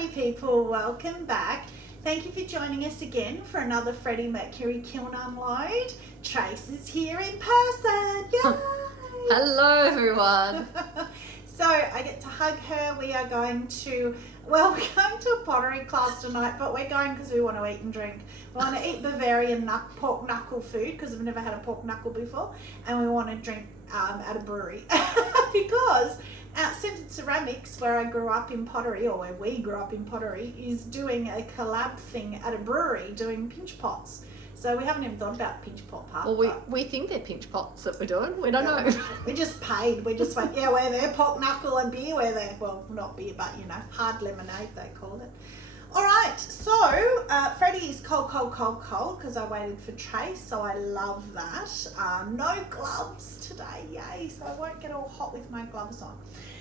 party people, welcome back. Thank you for joining us again for another Freddie Mercury kiln unload. Trace is here in person. Yay! Hello everyone. So I get to hug her. We're going to a pottery class tonight, but we're going because we want to eat and drink. We want to eat Bavarian pork knuckle food because we've never had a pork knuckle before, and we want to drink at a brewery because Centered Ceramics, where I grew up in pottery, or where we grew up in pottery, is doing a collab thing at a brewery doing pinch pots. So we haven't even thought about the pinch pot part. Well, we think they're pinch pots that we're doing. We don't know. We just paid. We just went, yeah, we're there. Pork knuckle and beer, we're there. Well, not beer, but, you know, hard lemonade, they call it. All right, so Freddie's cold, because I waited for Trace, so I love that. No gloves today, yay, so I won't get all hot with my gloves on.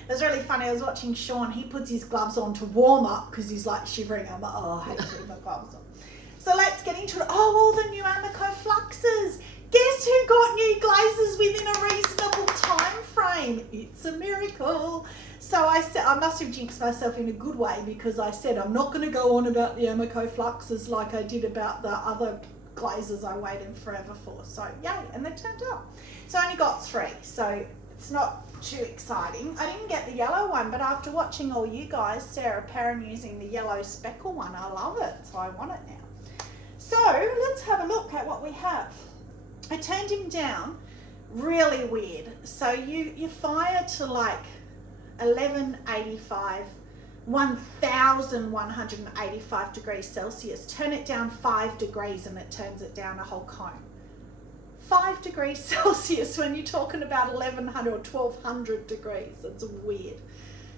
It was really funny. I was watching Sean. He puts his gloves on to warm up because he's like shivering. I'm like, oh, I hate putting my gloves on. So let's get into it. Oh, all the new Amaco fluxes. Guess who got new glazes within a reasonable time frame? It's a miracle. So I said, I must have jinxed myself in a good way because I said I'm not going to go on about the Amaco fluxes like I did about the other glazes I waited forever for. So yay, and they turned up. So I only got 3, so it's not too exciting. I didn't get the yellow one, but after watching all you guys, Sarah Perrin using the yellow speckle one, I love it, so I want it now. So let's have a look at what we have. I turned him down, really weird. So you fire to like 1185 degrees Celsius, turn it down 5 degrees and it turns it down a whole cone. 5 degrees Celsius when you're talking about 1100 or 1200 degrees. It's weird.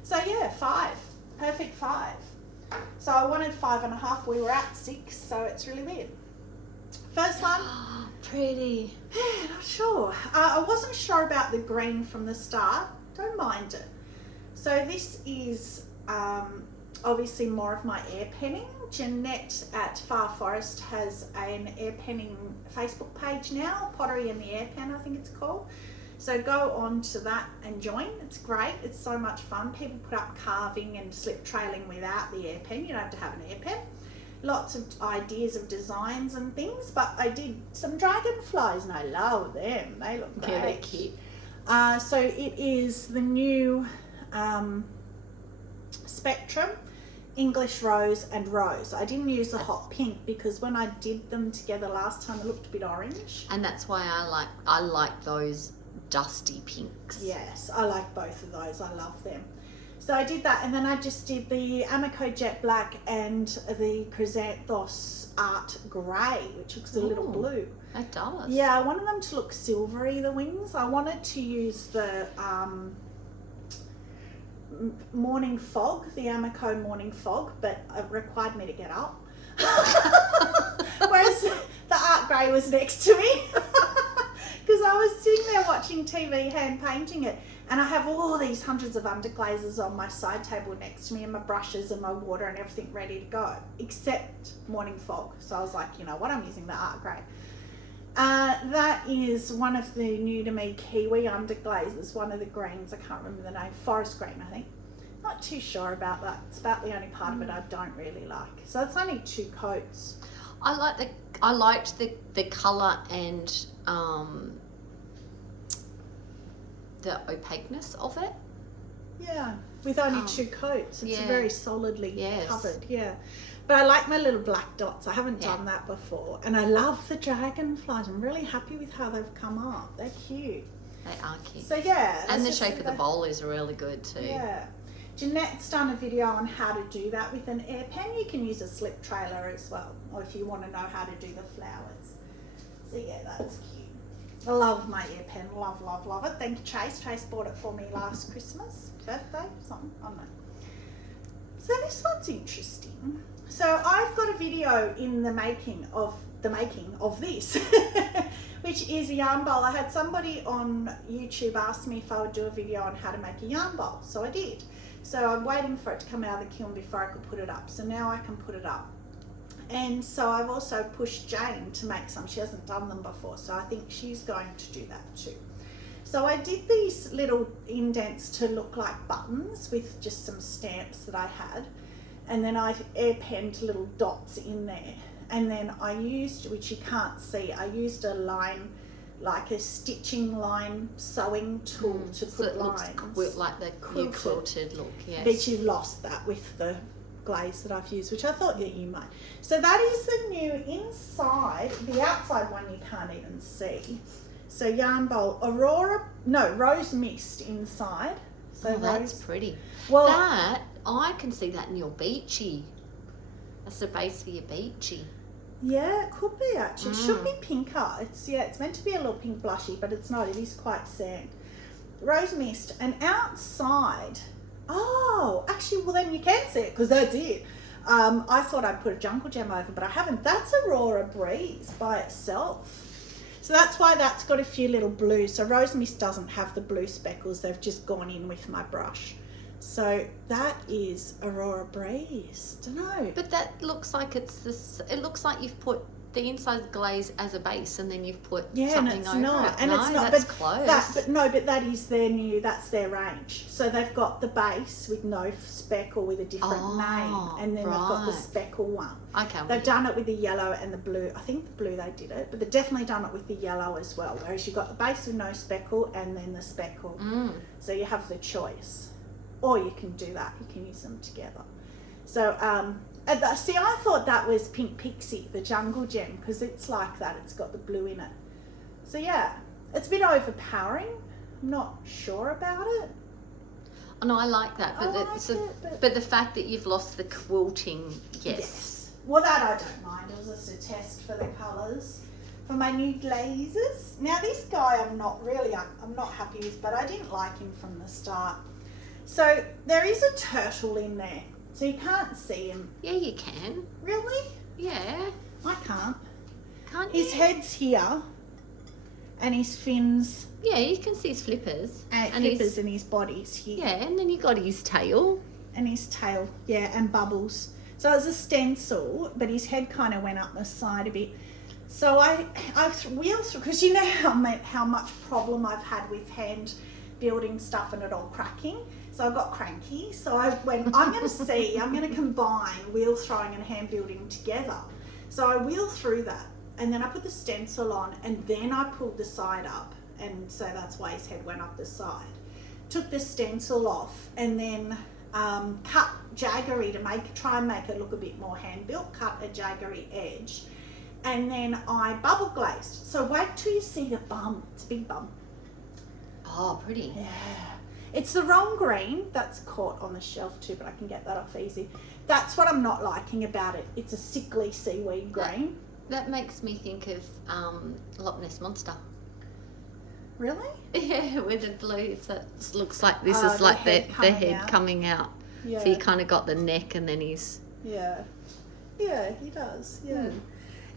So yeah, 5, perfect 5. So I wanted 5.5, we were at 6, so it's really weird. First one. Pretty. Yeah, not sure. I wasn't sure about the green from the start. Don't mind it. So this is obviously more of my air penning. Jeanette at Far Forest has an air penning Facebook page now, Pottery and the Air Pen, I think it's called. So go on to that and join. It's great. It's so much fun. People put up carving and slip trailing without the air pen. You don't have to have an air pen. Lots of ideas of designs and things, but I did some dragonflies and I love them. They look great. Yeah, they're cute. So it is the new Spectrum, English Rose and Rose. I didn't use the hot pink because when I did them together last time it looked a bit orange. And that's why I like those dusty pinks. Yes, I like both of those. I love them. So I did that, and then I just did the Amaco Jet Black and the Chrysanthos Art Grey, which looks a little blue. It does. Yeah, I wanted them to look silvery, the wings. I wanted to use the Morning Fog, the Amaco Morning Fog, but it required me to get up. Whereas the Art Grey was next to me. Because I was sitting there watching TV, hand painting it, and I have all these hundreds of underglazes on my side table next to me, and my brushes and my water and everything ready to go, except Morning Fog. So I was like, you know what, I'm using the Art Grey. That is one of the new to me Kiwi underglazes, one of the greens, I can't remember the name, forest green I think. Not too sure about that. It's about the only part of it I don't really like. So it's only 2 coats. I liked the colour and the opaqueness of it. Yeah, with only 2 coats. It's very solidly covered, yeah. But I like my little black dots. I haven't done that before. And I love the dragonflies. I'm really happy with how they've come up. They're cute. They are cute. So yeah. And the shape of the bowl is really good too. Yeah. Jeanette's done a video on how to do that with an air pen. You can use a slip trailer as well, or if you want to know how to do the flowers. So yeah, that's cute. I love my air pen. Love it. Thank you, Trace. Trace bought it for me last Christmas, birthday, something. I don't know. So this one's interesting. So I've got a video in the making of this, which is a yarn bowl. I had somebody on YouTube ask me if I would do a video on how to make a yarn bowl, so I did. So I'm waiting for it to come out of the kiln before I could put it up. So now I can put it up. And so I've also pushed Jane to make some. She hasn't done them before, so I think she's going to do that too. So I did these little indents to look like buttons with just some stamps that I had. and then I air penned little dots in there. And then I used, which you can't see, I used a line, like a stitching line sewing tool to so put it lines. looks like the quilted look, yes. But you've lost that with the glaze that I've used, which I thought that you might. So that is the new inside. The outside one you can't even see. So yarn bowl, rose mist inside. So that's pretty. Well, that, I can see that in your beachy. That's the base for your beachy. Yeah, it could be actually. It should be pinker. It's meant to be a little pink blushy, but it's not. It is quite sand. Rose mist, and outside. Oh, actually, well then you can see it because that's it. I thought I'd put a jungle gem over, but I haven't. That's Aurora Breeze by itself. So that's why that's got a few little blues. So Rose Mist doesn't have the blue speckles. They've just gone in with my brush. So that is Aurora Breeze. Don't know. But that looks like it's this. It looks like you've put the inside glaze as a base, and then you've put something over it. And no, it's not. That's but close. but that is their new. That's their range. So they've got the base with no speckle with a different name, and then they've got the speckle one. Okay. They've done it with the yellow and the blue. I think the blue they did it, but they've definitely done it with the yellow as well. Whereas you've got the base with no speckle and then the speckle. So you have the choice. Or you can do that. You can use them together. So, see, I thought that was Pink Pixie, the jungle gem, because it's like that. It's got the blue in it. So, yeah, it's a bit overpowering. I'm not sure about it. Oh, no, I like that. But, but the fact that you've lost the quilting, yes. Well, that I don't mind. It was just a test for the colours. For my new glazes. Now, this guy I'm not happy with, but I didn't like him from the start. So there is a turtle in there, so you can't see him. Yeah, you can. Really? Yeah. I can't. Can't you? His head's here, and his fins. Yeah, you can see his flippers. And flippers and his body's here. Yeah, and then you got his tail. And his tail, yeah, and bubbles. So it was a stencil, but his head kind of went up the side a bit. So I wheeled through, because you know how much problem I've had with hand building stuff and it all cracking. So I got cranky. So I went, I'm going to combine wheel throwing and hand building together. So I wheeled through that, and then I put the stencil on, and then I pulled the side up, and so that's why his head went up the side. Took the stencil off, and then cut jaggery to try and make it look a bit more hand built. Cut a jaggery edge, and then I bubble glazed. So wait till you see the bum. It's a big bum. Oh, pretty. Yeah. It's the wrong green. That's caught on the shelf too, but I can get that off easy. That's what I'm not liking about it. It's a sickly seaweed green. That makes me think of Loch Ness Monster. Really? Yeah, with the blue. So it looks like this is like the head coming out. Yeah. So you kind of got the neck and then he's... Yeah. Yeah, he does. Yeah.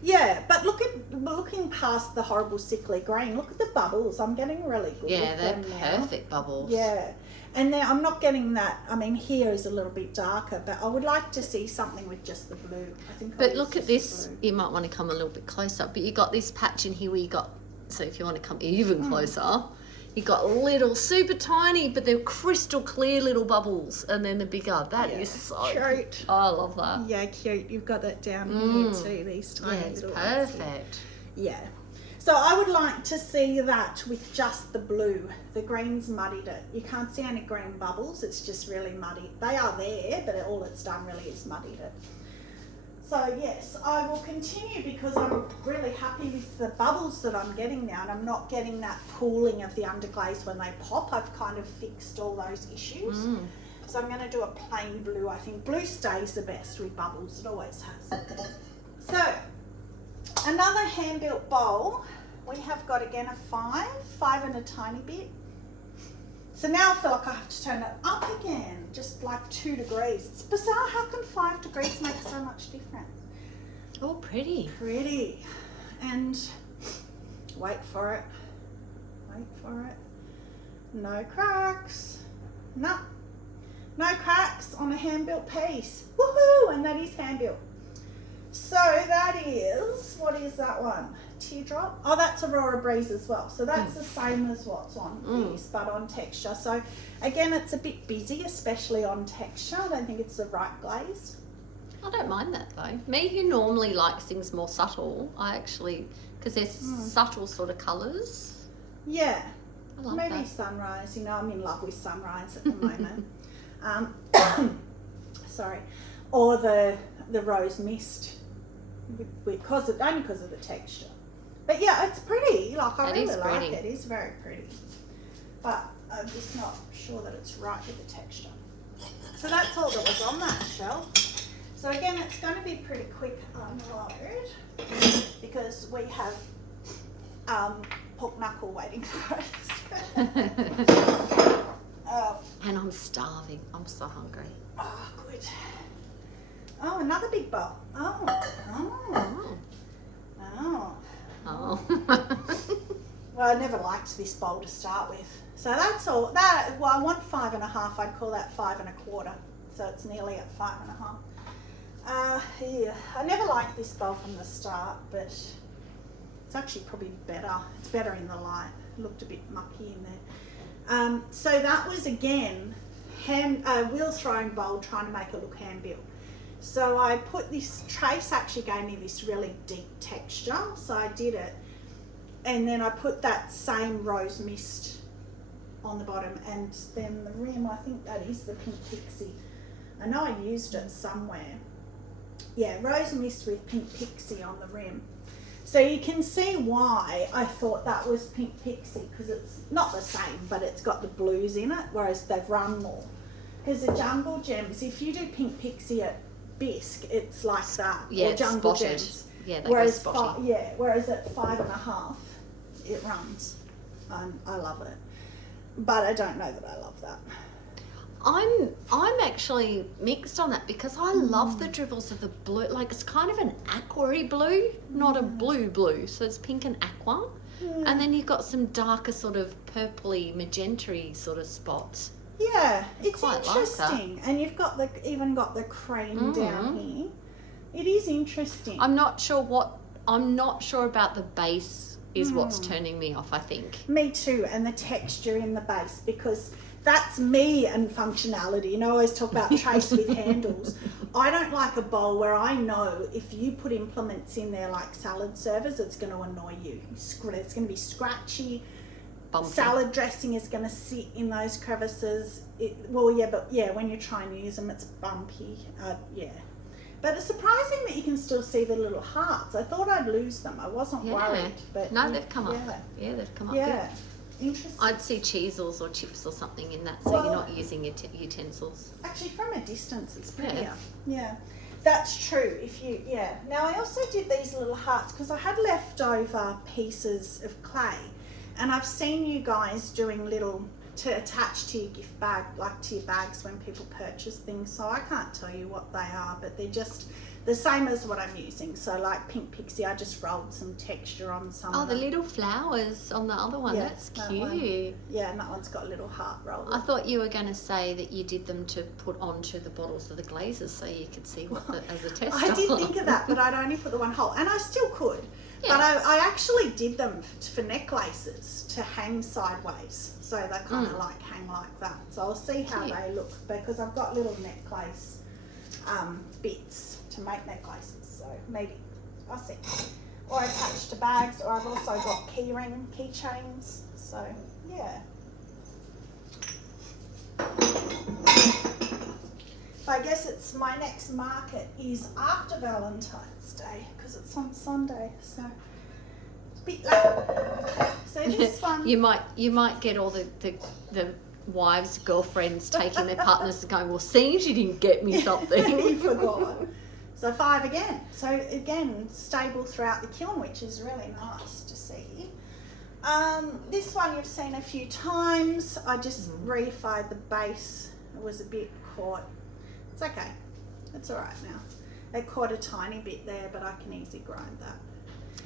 Yeah, but looking past the horrible sickly green, look at the bubbles. I'm getting really good with them now. Yeah, they're perfect bubbles. Yeah. And then I'm not getting that. I mean, here is a little bit darker, but I would like to see something with just the blue. But look at this. You might want to come a little bit closer. But you got this patch in here where you got, so if you want to come even closer, you got little, super tiny, but they're crystal clear little bubbles. And then the bigger. That is so cute. Oh, I love that. Yeah, cute. You've got that down here too, these tiny little ones. Yeah, it's perfect. Yeah. So I would like to see that with just the blue. The green's muddied it. You can't see any green bubbles. It's just really muddy. They are there, but all it's done really is muddied it. So yes, I will continue because I'm really happy with the bubbles that I'm getting now, and I'm not getting that pooling of the underglaze when they pop. I've kind of fixed all those issues. So I'm going to do a plain blue. I think blue stays the best with bubbles. It always has. So another hand-built bowl. We have got again a 5 and a tiny bit. So now I feel like I have to turn it up again, just like 2 degrees. It's bizarre, how can 5 degrees make so much difference? Oh, pretty. Pretty. And wait for it. Wait for it. No cracks. No. No cracks on a hand-built piece. Woohoo! And that is hand-built. So that is, what is that one? Teardrop? Oh, that's Aurora Breeze as well. So that's the same as what's on this, but on texture. So again, it's a bit busy, especially on texture. I don't think it's the right glaze. I don't mind that though. Me, who normally likes things more subtle, I actually, because there's subtle sort of colours. Yeah. I love Maybe that. sunrise. You know, I'm in love with sunrise at the moment. Sorry. Or the rose mist, only because of the texture. But yeah, it's pretty. Like, I really like it. It's very pretty. But I'm just not sure that it's right with the texture. So that's all that was on that shelf. So again, it's going to be pretty quick unload because we have pork knuckle waiting for us. And I'm starving. I'm so hungry. Oh, good. Oh, another big bowl. Oh. Well, I never liked this bowl to start with. So that's all. Well, I want 5.5. I'd call that 5 1/4. So it's nearly at 5 1/2. Yeah. I never liked this bowl from the start, but it's actually probably better. It's better in the light. It looked a bit mucky in there. So that was again wheel throwing bowl, trying to make it look hand built. So I put this, Trace actually gave me this really deep texture, so I did it. And then I put that same rose mist on the bottom, and then the rim, I think that is the Pink Pixie. I know I used it somewhere. Yeah, rose mist with Pink Pixie on the rim. So you can see why I thought that was Pink Pixie, because it's not the same, but it's got the blues in it, whereas they've run more. Because the Jungle Gems, if you do Pink Pixie at Bisque, it's like that. Yeah, or Jungle spotted. Gems. Yeah, they whereas go spotty. whereas at 5 1/2, it runs. I love it, but I don't know that I love that. I'm actually mixed on that because I love the dribbles of the blue. Like, it's kind of an aqua-y blue, not a blue. So it's pink and aqua. And then you've got some darker sort of purpley, magenta-y sort of spots. Yeah, it's Quite interesting. And you've got even got the cream down here. It is interesting. I'm not sure about the base is what's turning me off, I think. Me too, and the texture in the base, because that's me and functionality. You know, I always talk about trace with handles. I don't like a bowl where I know if you put implements in there like salad servers, it's going to annoy you. It's going to be scratchy. Bumpy. Salad dressing is going to sit in those crevices. When you're trying to use them, it's bumpy. But it's surprising that you can still see the little hearts. I thought I'd lose them. I wasn't worried. But no, they've come up. Yeah, they've come up. Yeah. Interesting. I'd see cheesels or chips or something in that, so you're not using utensils. Actually, from a distance, it's prettier. Yeah, that's true. Now I also did these little hearts because I had leftover pieces of clay, and I've seen you guys doing little to attach to your gift bag, like to your bags when people purchase things. So I can't tell you what they are, but they're just the same as what I'm using. So like Pink Pixie, I just rolled some texture on some. Oh, the little flowers on the other one. Yeah, that's that cute. one. Yeah, and that one's got a little heart roll. I thought you were going to say that you did them to put onto the bottles of the glazes so you could see what as a test. I did think of that, but I'd only put the one hole, and I still could. Yeah. But I actually did them for necklaces to hang sideways, so they kind of like hang like that. So I'll see how they look, because I've got little necklace bits to make necklaces, so maybe I'll see. Or attached to bags, or I've also got keychains. So yeah. I guess it's my next market is after Valentine's Day, because it's on Sunday, so it's a bit late. So this one, you might get all the wives, girlfriends taking their partners and going, well, seeing as you didn't get me something. you forgot. So 5 again. So again, stable throughout the kiln, which is really nice to see. This one you've seen a few times. I just reified the base. It was a bit caught. It's okay. It's all right now. It caught a tiny bit there, but I can easily grind that.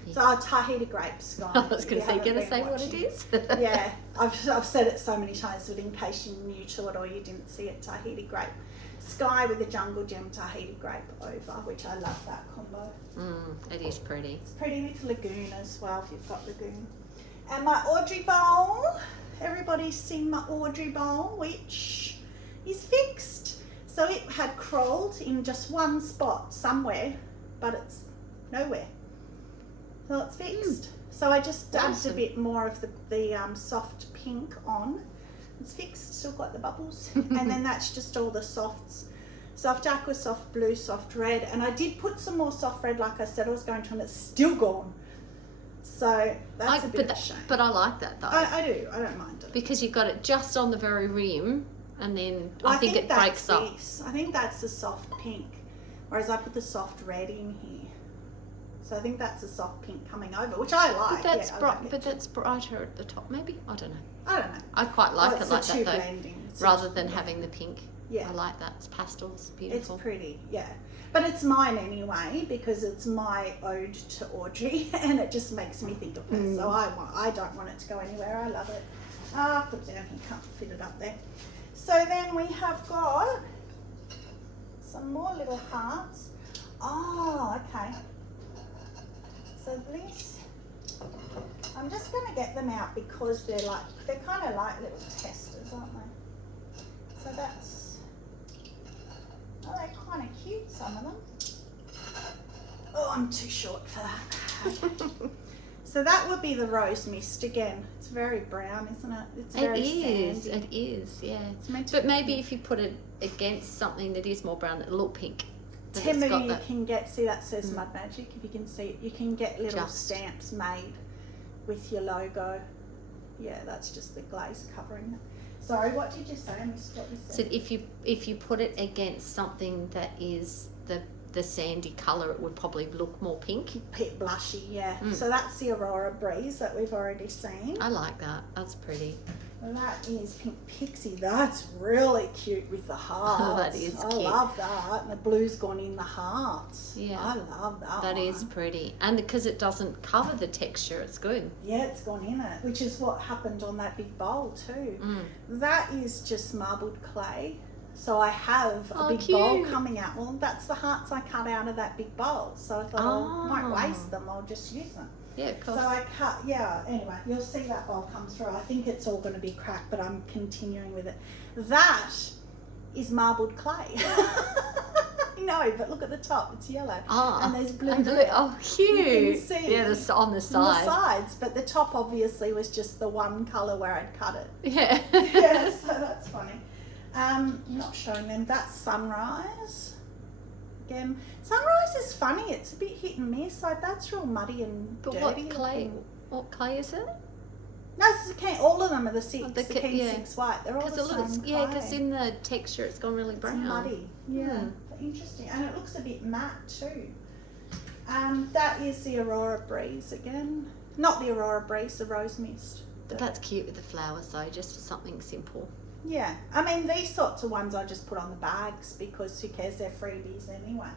Yeah. So our Tahiti grapes, guys. I was going to say, going to say what it is? Yeah, I've said it so many times, but in case you're new to it or you didn't see it, Tahiti grape. Sky with the Jungle Gem Tahiti grape over, which I love that combo. It is pretty. It's pretty with lagoon as well, if you've got lagoon. And my Audrey bowl. Everybody's seen my Audrey bowl, which is fixed. So it had crawled in just one spot somewhere, but it's nowhere. So it's fixed. So I just dabbed a bit more of the soft pink on. It's fixed, still got the bubbles. And then that's just all the softs. Soft aqua, soft blue, soft red. And I did put some more soft red, like I said I was going to, and it's still gone. So that's a bit of a shame. But I like that though. I do. I don't mind it. Because you've got it just on the very rim, and then I think it breaks up. I think that's the soft pink, whereas I put the soft red in here. So I think that's the soft pink coming over, which I like. But that's that's brighter at the top, maybe. I don't know. I quite like it like that though, blending. rather than having the pink. Yeah, I like that. It's pastels, beautiful. It's pretty, yeah. But it's mine anyway because it's my ode to Audrey, and it just makes me think of her. So I don't want it to go anywhere. I love it. Put it down here. Can't fit it up there. So then we have got some more little hearts. Oh, okay. So this, I'm just going to get them out because they're kind of like little testers, aren't they? So that's, oh, they're kind of cute, some of them. Oh, I'm too short for that. So that would be the rose mist again. It's very brown, isn't it? It's very sandy. It is, yeah. It's meant to but be maybe pink. if you put it against something that is more brown, it'll look pink. Temu, you can get, see that says Mud Magic, if you can see it, you can get little stamps made with your logo. Yeah, that's just the glaze covering it. Sorry, what did you say? I missed what you said. So if you put it against something that is the sandy colour, it would probably look more pink. Blushy, yeah. So that's the Aurora Breeze that we've already seen. I like that. That's pretty. Well, that is Pink Pixie. That's really cute with the hearts. Oh, that is cute. I love that. And the blue's gone in the hearts. Yeah. I love that. That is pretty. And because it doesn't cover the texture, it's good. Yeah, it's gone in it, which is what happened on that big bowl too. That is just marbled clay. So I have a big bowl coming out. Well, that's the hearts I cut out of that big bowl. So I thought I won't waste them. I'll just use them. Yeah, of course. So I cut, anyway, you'll see that bowl come through. I think it's all going to be cracked, but I'm continuing with it. That is marbled clay. No, but look at the top, it's yellow. And there's blue. Oh, cute. You can see. Yeah, on the side. On the sides, but the top obviously was just the one colour where I'd cut it. Yeah. Yeah, so that's funny. Not showing them. That's Sunrise. Again, Sunrise is funny. It's a bit hit and miss. Like that's real muddy and dirty. What clay? What clay is it? No, it's the Keane. All of them are the six. Oh, the Keane 6 white. They're all the same clay. Yeah, because in the texture it's gone really brown. It's muddy. Yeah, interesting. And it looks a bit matte too. That is the Aurora Breeze again. Not the Aurora Breeze, the Rose Mist. But that's cute with the flowers though, just for something simple. Yeah, I mean these sorts of ones I just put on the bags because who cares, they're freebies anyway.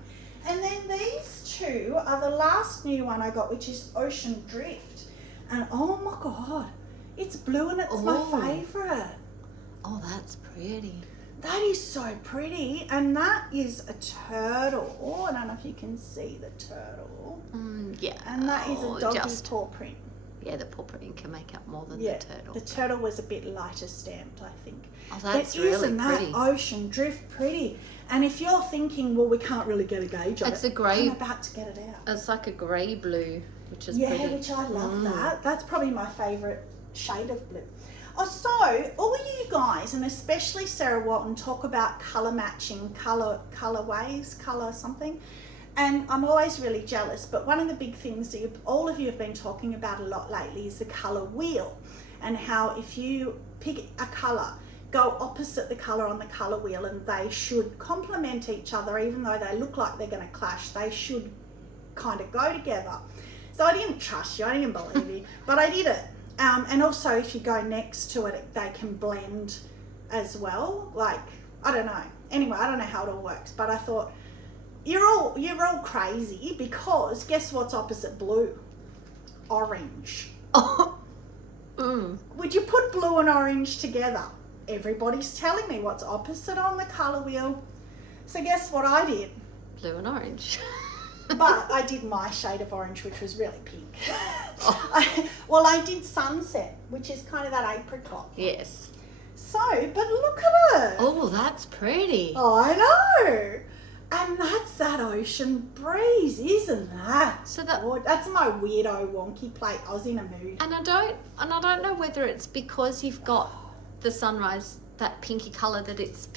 And then these two are the last new one I got, which is Ocean Drift. And oh my god, it's blue and it's my favourite. Oh, that's pretty. That is so pretty. And that is a turtle. Oh, I don't know if you can see the turtle. Yeah. And that is a doggy paw print. Yeah, the paw print can make up more than the turtle. The turtle was a bit lighter stamped, I think. Oh, that's but really isn't pretty. That Ocean Drift pretty? And if you're thinking, well, we can't really get a gauge of it's it, a grey. I'm about to get it out. It's like a grey blue, which is pretty. Yeah, which I love that. That's probably my favourite shade of blue. Oh, so all you guys, and especially Sarah Walton, talk about colour matching, colourways, colour something. And I'm always really jealous, but one of the big things that all of you have been talking about a lot lately is the colour wheel, and how if you pick a colour, go opposite the colour on the colour wheel, and they should complement each other, even though they look like they're going to clash. They should kind of go together. So I didn't trust you, I didn't believe you, but I did it. And also if you go next to it, they can blend as well. Like, I don't know. Anyway, I don't know how it all works, but I thought, you're all crazy because guess what's opposite blue? Orange. Would you put blue and orange together? Everybody's telling me what's opposite on the colour wheel. So guess what I did? Blue and orange. But I did my shade of orange, which was really pink. I did Sunset, which is kind of that apricot. Yes. So, but look at it. Oh, that's pretty. I know. And that's that ocean breeze, isn't that? So that, That's my weirdo wonky plate. I was in a mood. and I don't know whether it's because you've got the sunrise, that pinky colour, that it's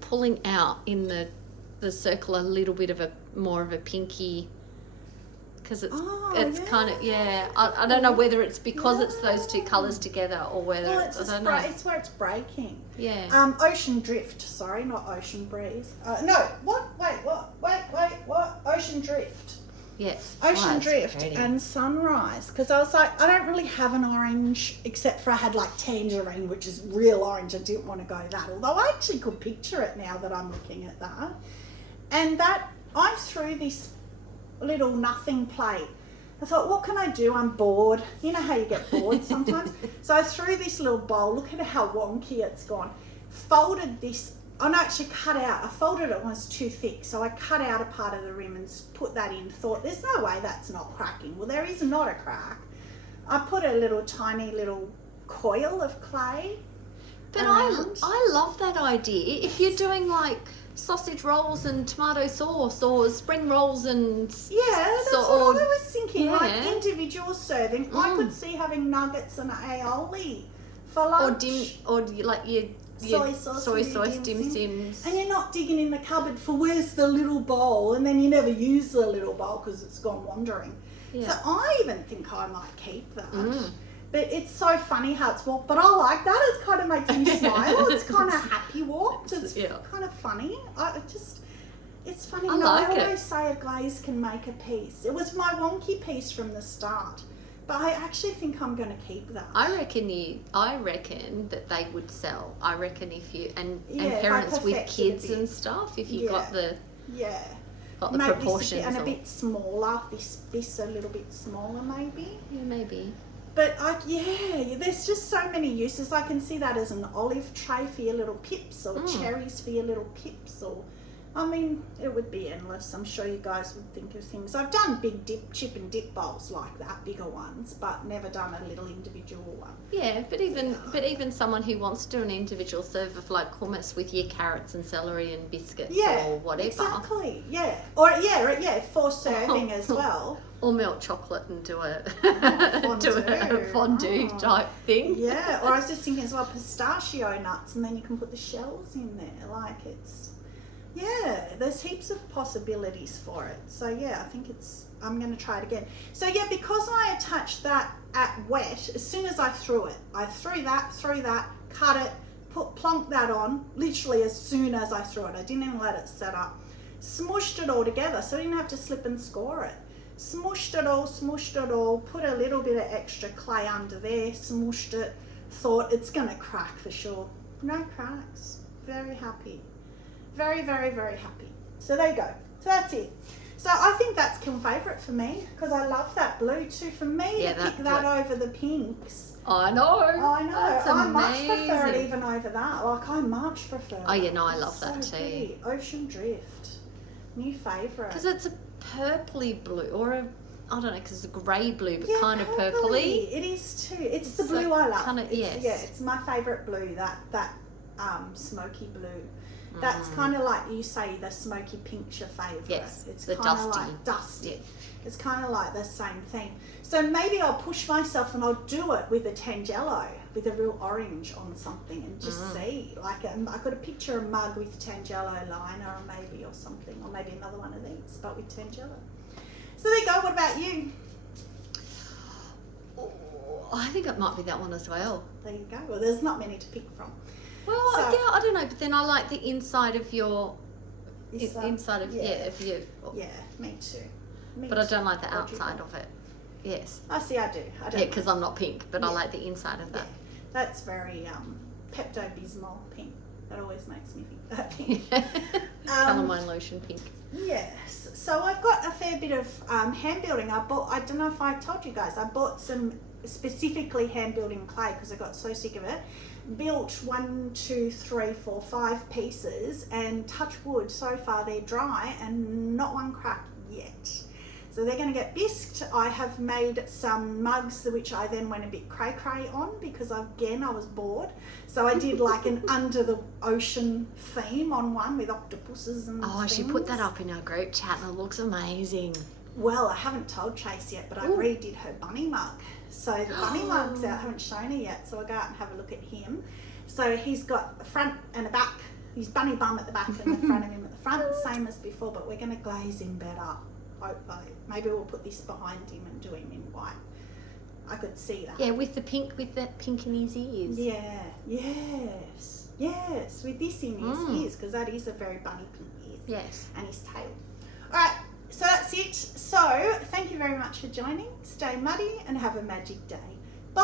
pulling out in the circle a little bit of a more of a pinky, because it's kind of, I don't know whether it's because it's those two colours together or whether Well, it's, I don't know. it's where it's breaking. Yeah. Ocean drift, sorry, not ocean breeze. No, what? Wait, what? Ocean drift. Yes. Ocean that's drift pretty. and sunrise. Because I was like, I don't really have an orange, except for I had like tangerine, which is real orange. I didn't want to go that, although I actually could picture it now that I'm looking at that. And that, I threw this little nothing plate. I thought, what can I do? I'm bored. You know how you get bored sometimes? So I threw this little bowl. Look at how wonky it's gone. Folded this. Oh no, actually cut out. I folded it when it was too thick. So I cut out a part of the rim and put that in. Thought, there's no way that's not cracking. Well, there is not a crack. I put a little tiny little coil of clay. But around. I love that idea. If you're doing like sausage rolls and tomato sauce, or spring rolls and that's what I was thinking. Like yeah. individual serving. I could see having nuggets and aioli for lunch. or like your Soy sauce dim sims. And you're not digging in the cupboard for where's the little bowl, and then you never use the little bowl because it's gone wandering. Yeah. So I even think I might keep that. But it's so funny how it's walked. But I like that. It kind of makes me smile. It's kind of happy walked. It's kind of funny. It's funny. I like it. always say a glaze can make a piece. It was my wonky piece from the start. But I actually think I'm going to keep that. I reckon that they would sell. I reckon if you and if parents I with perfected kids a bit. and stuff, if you got the Maybe proportions and a bit smaller. This a little bit smaller, maybe. Yeah, maybe. But there's just so many uses. I can see that as an olive tray for your little pips, or cherries for your little pips, or I mean, it would be endless. I'm sure you guys would think of things. I've done big chip and dip bowls like that, bigger ones, but never done a little individual one. Yeah, but even someone who wants to do an individual serve of like hummus with your carrots and celery and biscuits or whatever. Exactly. Yeah. Or for serving as well. Or melt chocolate and do a fondue. type thing. Yeah. Or I was just thinking as well, pistachio nuts, and then you can put the shells in there. Like there's heaps of possibilities for it. So I think I'm going to try it again. So because I attached that at wet, as soon as I threw it, I threw that, cut it, plonked that on, literally as soon as I threw it. I didn't even let it set up. Smushed it all together, so I didn't have to slip and score it. Smushed it all, put a little bit of extra clay under there, smushed it, thought it's going to crack for sure. No cracks. Very happy. Very, very, very happy. So there you go. So that's it. So I think that's kiln favourite for me, because I love that blue too. For me to pick that over the pinks. I know. That's I much amazing. prefer it even over that. Like I much prefer Oh yeah, that. no, I love So that too. pretty. Ocean drift. New favourite. Because it's a purpley blue, or a, I don't know, because it's a grey blue, but kind of purpley. purpley. It is too. It's the blue I love. Yes. It's my favourite blue. That smoky blue. That's kind of like you say the smoky pink's your favourite. Yes, it's the kind of dusty. like dusty. Yeah. It's kind of like the same thing. So maybe I'll push myself and I'll do it with a Tangelo, with a real orange on something, and just see. Like I could picture a mug with Tangelo liner, or something, or maybe another one of these, but with Tangelo. So there you go. What about you? Oh, I think it might be that one as well. There you go. Well, there's not many to pick from. Well, I don't know, but then I like the inside of your inside of your. Yeah, me too. But I don't like the outside of it. Yes. I see. I do. Yeah, because I'm not pink, but I like the inside of that. Yeah. That's very Pepto-Bismol pink. That always makes me think that pink. Calamine lotion pink. Yes. So I've got a fair bit of hand building. I don't know if I told you guys, I bought some specifically hand building clay because I got so sick of it. Built 5 pieces, and touch wood, so far they're dry and not one crack yet. So they're going to get bisqued. I have made some mugs which I then went a bit cray-cray on because again I was bored. So I did like an under the ocean theme on one with octopuses and Oh, I should put that up in our group chat and it looks amazing. Well, I haven't told Chase yet, but I redid her bunny mug. So the bunny mug's out. I haven't shown her yet, so I'll go out and have a look at him. So he's got a front and a back. His bunny bum at the back and the front of him at the front, same as before, but we're going to glaze him better. Hopefully. Maybe we'll put this behind him and do him in white. I could see that. Yeah, with that pink in his ears. Yeah, yes, with this in his ears, because that is a very bunny pink ears. Yes. And his tail. All right, so that's it. So thank you very much for joining. Stay muddy and have a magic day. Bye.